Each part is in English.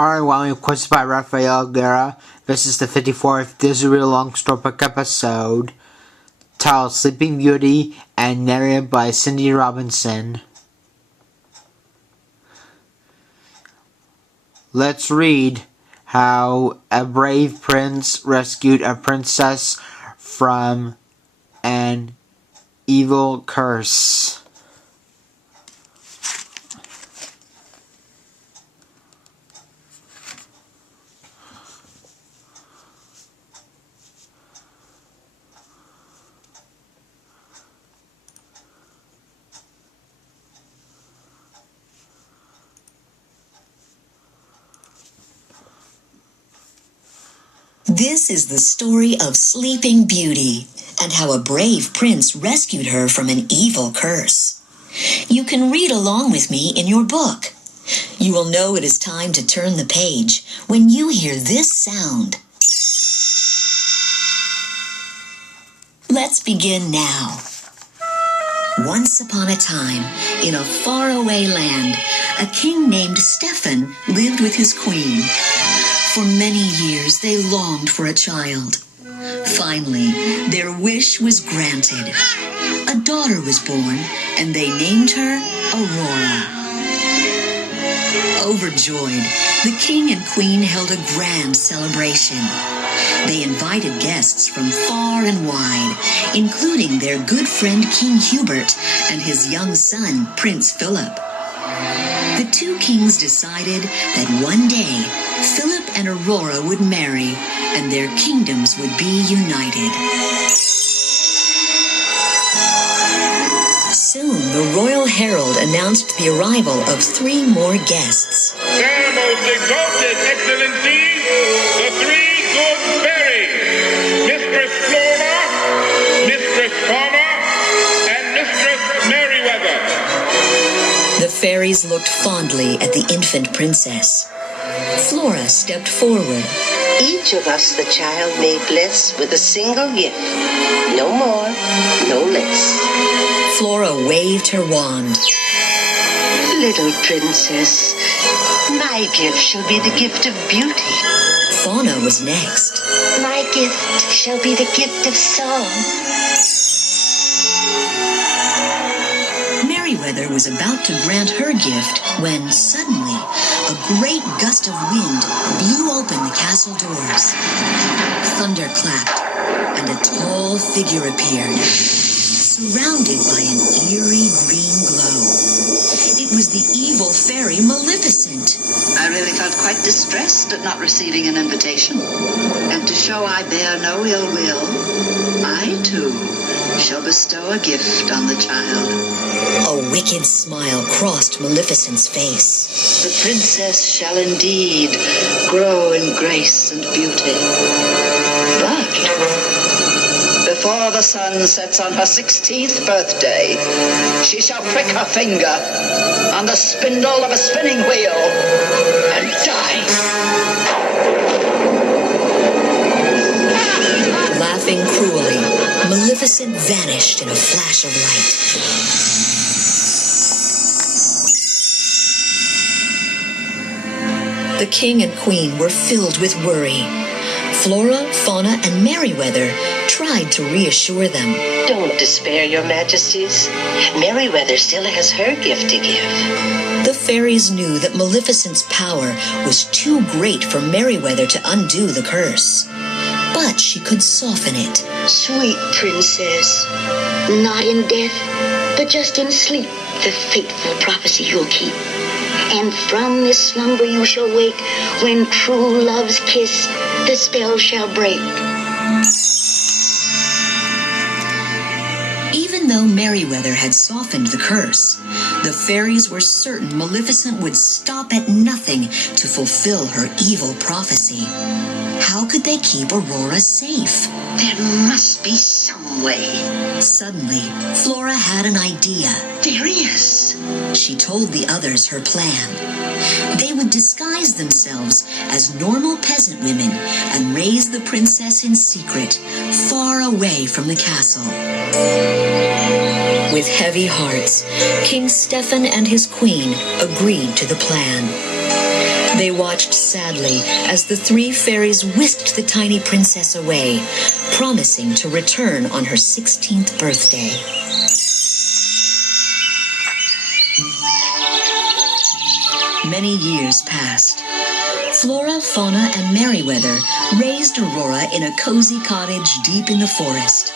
Art Wyoming, requested by Rafaela Guerra. This is the 54th Disney Long Storybook episode, titled Sleeping Beauty, and narrated by Cindy Robinson. Let's read how a brave prince rescued a princess from an evil curse. This is the story of Sleeping Beauty and how a brave prince rescued her from an evil curse. You can read along with me in your book. You will know it is time to turn the page when you hear this sound. Let's begin now. Once upon a time, in a faraway land, a king named Stefan lived with his queen. For many years, they longed for a child. Finally, their wish was granted. A daughter was born, and they named her Aurora. Overjoyed, the king and queen held a grand celebration. They invited guests from far and wide, including their good friend King Hubert and his young son, Prince Philip. The two kings decided that one day, Philip and Aurora would marry, and their kingdoms would be united. Soon, the royal herald announced the arrival of 3 more guests. Their most exalted excellencies, the 3 good fairies, Mistress Flora, Mistress Fauna, and Mistress Merryweather. The fairies looked fondly at the infant princess. Flora stepped forward. Each of us the child may bless with a single gift. No more, no less. Flora waved her wand. Little princess, my gift shall be the gift of beauty. Fauna was next. My gift shall be the gift of song. Merryweather was about to grant her gift when suddenly a great gust of wind blew open the castle doors. Thunder clapped, and a tall figure appeared, surrounded by an eerie green glow. It was the evil fairy Maleficent. I really felt quite distressed at not receiving an invitation. And to show I bear no ill will, I, too, shall bestow a gift on the child. A wicked smile crossed Maleficent's face. The princess shall indeed grow in grace and beauty. But before the sun sets on her 16th birthday, she shall prick her finger on the spindle of a spinning wheel and die. Laughing cruelly, Maleficent vanished in a flash of light. The king and queen were filled with worry. Flora, Fauna, and Merryweather tried to reassure them. Don't despair, your majesties. Merryweather still has her gift to give. The fairies knew that Maleficent's power was too great for Merryweather to undo the curse. But she could soften it. Sweet princess, not in death, but just in sleep, the fateful prophecy you'll keep. And from this slumber you shall wake, when true love's kiss the spell shall break. Even though Merryweather had softened the curse, the fairies were certain Maleficent would stop at nothing to fulfill her evil prophecy. How could they keep Aurora safe? There must be some way. Suddenly, Flora had an idea. There is. She told the others her plan. They would disguise themselves as normal peasant women and raise the princess in secret, far away from the castle. With heavy hearts, King Stefan and his queen agreed to the plan. They watched sadly as the three fairies whisked the tiny princess away, promising to return on her 16th birthday. Many years passed. Flora, Fauna, and Merryweather raised Aurora in a cozy cottage deep in the forest.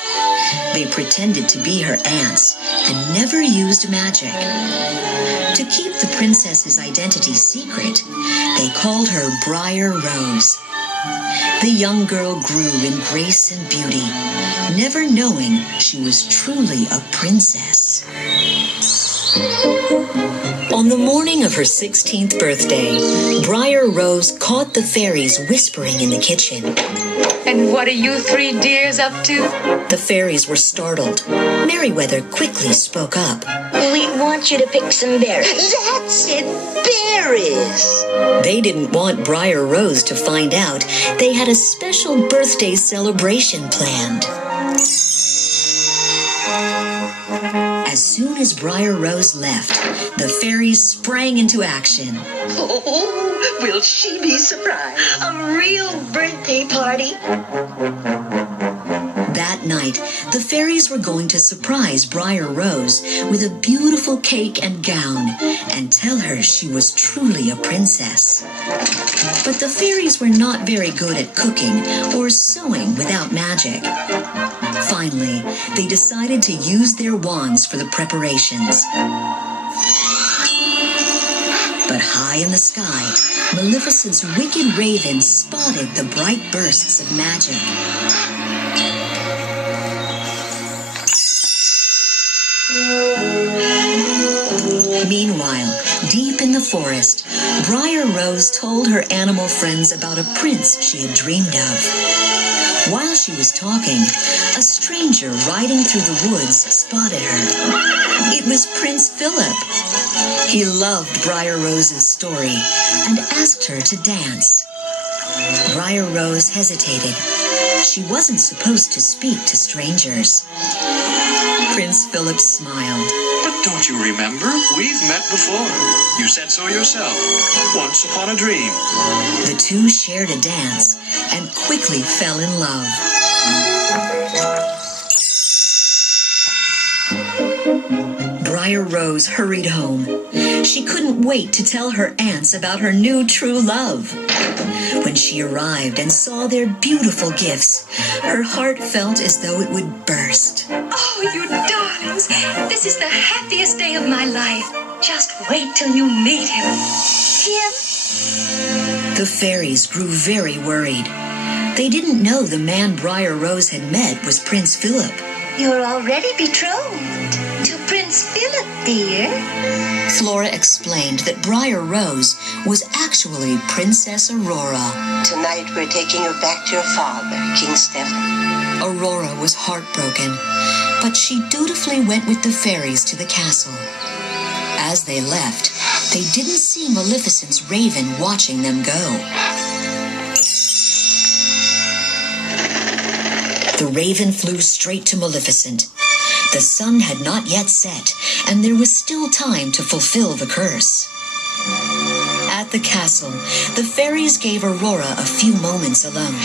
They pretended to be her aunts and never used magic. To keep the princess's identity secret, they called her Briar Rose. The young girl grew in grace and beauty, never knowing she was truly a princess. On the morning of her 16th birthday, Briar Rose caught the fairies whispering in the kitchen. And what are you three dears up to? The fairies were startled. Merryweather quickly spoke up. We want you to pick some berries. That's it, berries. They didn't want Briar Rose to find out they had a special birthday celebration planned. As soon as Briar Rose left, the fairies sprang into action. Oh, will she be surprised? A real birthday party. That night, the fairies were going to surprise Briar Rose with a beautiful cake and gown and tell her she was truly a princess. But the fairies were not very good at cooking or sewing without magic. Finally, they decided to use their wands for the preparations. But high in the sky, Maleficent's wicked raven spotted the bright bursts of magic. Meanwhile, deep in the forest, Briar Rose told her animal friends about a prince she had dreamed of. While she was talking, a stranger riding through the woods spotted her. It was Prince Philip. He loved Briar Rose's story and asked her to dance. Briar Rose hesitated. She wasn't supposed to speak to strangers. Prince Philip smiled. But don't you remember? We've met before. You said so yourself. Once upon a dream. The two shared a dance and quickly fell in love. Briar Rose hurried home. She couldn't wait to tell her aunts about her new true love. When she arrived and saw their beautiful gifts, her heart felt as though it would burst. Oh, you darlings, this is the happiest day of my life. Just wait till you meet him. Him? The fairies grew very worried. They didn't know the man Briar Rose had met was Prince Philip. You're already betrothed to Prince Philip, dear. Flora explained that Briar Rose was actually Princess Aurora. Tonight we're taking her back to your father, King Stephen. Aurora was heartbroken, but she dutifully went with the fairies to the castle. As they left, they didn't see Maleficent's raven watching them go. The raven flew straight to Maleficent. The sun had not yet set, and there was still time to fulfill the curse. At the castle, the fairies gave Aurora a few moments alone.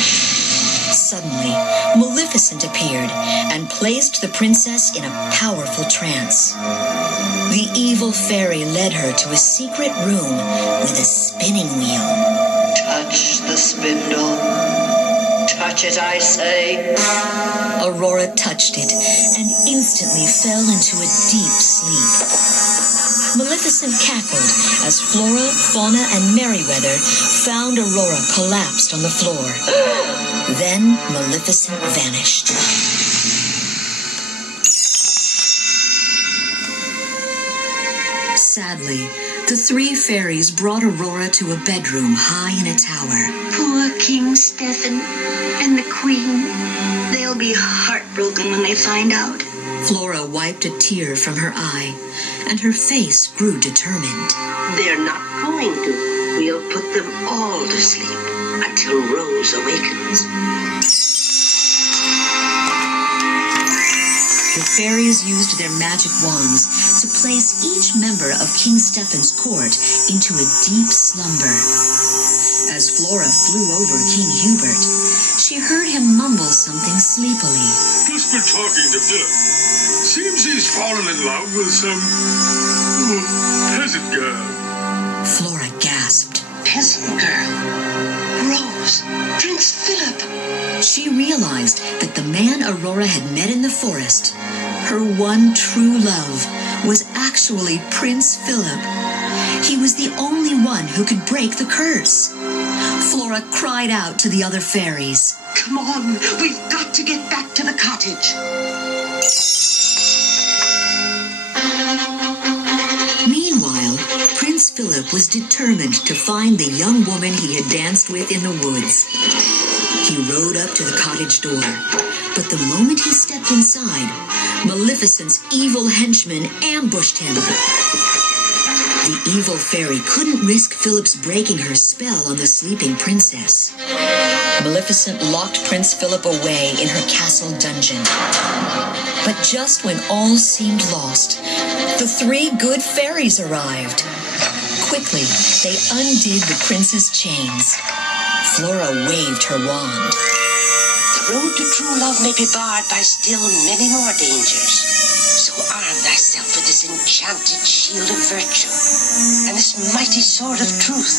Suddenly, Maleficent appeared and placed the princess in a powerful trance. The evil fairy led her to a secret room with a spinning wheel. Touch the spindle. Touch it, I say. Aurora touched it and instantly fell into a deep sleep. Maleficent cackled as Flora, Fauna, and Merryweather found Aurora collapsed on the floor. Then Maleficent vanished. Sadly, the three fairies brought Aurora to a bedroom high in a tower. Poor King Stephen and the Queen. They'll be heartbroken when they find out. Flora wiped a tear from her eye, and her face grew determined. They're not going to. We'll put them all to sleep until Rose awakens. The fairies used their magic wands to place each member of King Stephen's court into a deep slumber. As Flora flew over King Hubert, she heard him mumble something sleepily. Just been talking to Philip. Seems he's fallen in love with some peasant girl. Flora gasped. Peasant girl. Rose. Prince Philip. She realized that the man Aurora had met in the forest, her one true love, was actually Prince Philip. He was the only one who could break the curse. Flora cried out to the other fairies. Come on, we've got to get back to the cottage. Meanwhile, Prince Philip was determined to find the young woman he had danced with in the woods. He rode up to the cottage door, but the moment he stepped inside, Maleficent's evil henchmen ambushed him. The evil fairy couldn't risk Philip's breaking her spell on the sleeping princess. Maleficent locked Prince Philip away in her castle dungeon. But just when all seemed lost, the three good fairies arrived. Quickly, they undid the prince's chains. Flora waved her wand. The road to true love may be barred by still many more dangers. So arm thyself with this enchanted shield of virtue and this mighty sword of truth.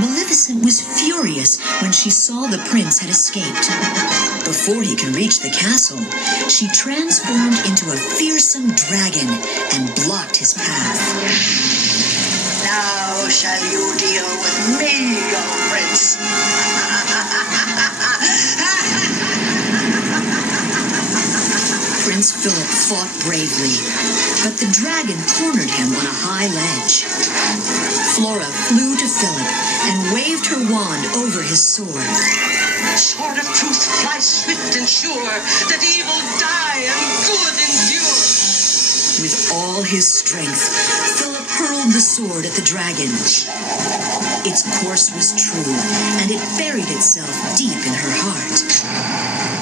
Maleficent was furious when she saw the prince had escaped. Before he could reach the castle, she transformed into a fearsome dragon and blocked his path. Now shall you deal with me, O prince. Prince Philip fought bravely, but the dragon cornered him on a high ledge. Flora flew to Philip and waved her wand over his sword. Sword of truth flies swift and sure, that evil die and good endure. With all his strength, Philip hurled the sword at the dragon. Its course was true, and it buried itself deep in her heart.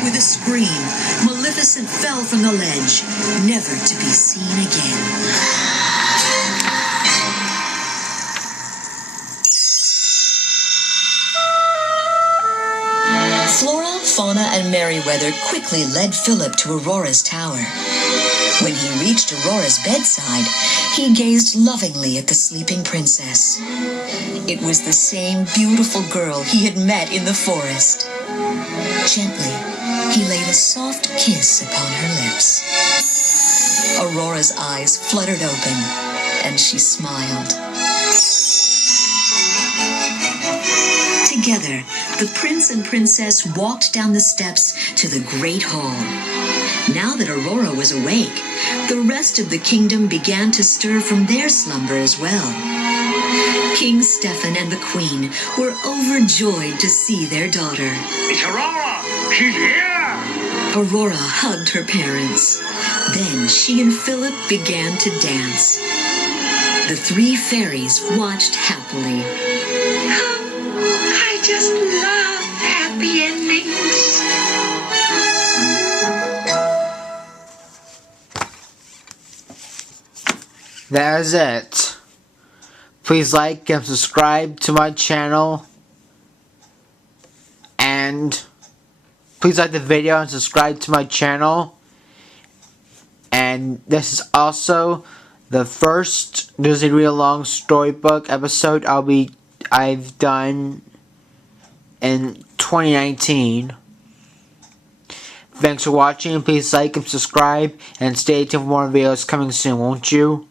With a scream, Maleficent fell from the ledge, never to be seen again. Flora, Fauna, and Merryweather quickly led Philip to Aurora's tower. When he reached Aurora's bedside, he gazed lovingly at the sleeping princess. It was the same beautiful girl he had met in the forest. Gently, he laid a soft kiss upon her lips. Aurora's eyes fluttered open, and she smiled. Together, the prince and princess walked down the steps to the great hall. Now that Aurora was awake, the rest of the kingdom began to stir from their slumber as well. King Stefan and the Queen were overjoyed to see their daughter. It's Aurora! She's here! Aurora hugged her parents. Then she and Philip began to dance. The three fairies watched happily. I just love happy endings. That is it. Please like and subscribe to my channel. And please like the video and subscribe to my channel. And this is also the first Disney Read Along Storybook episode I've done in 2019. Thanks for watching. Please like and subscribe and stay tuned for more videos coming soon, won't you?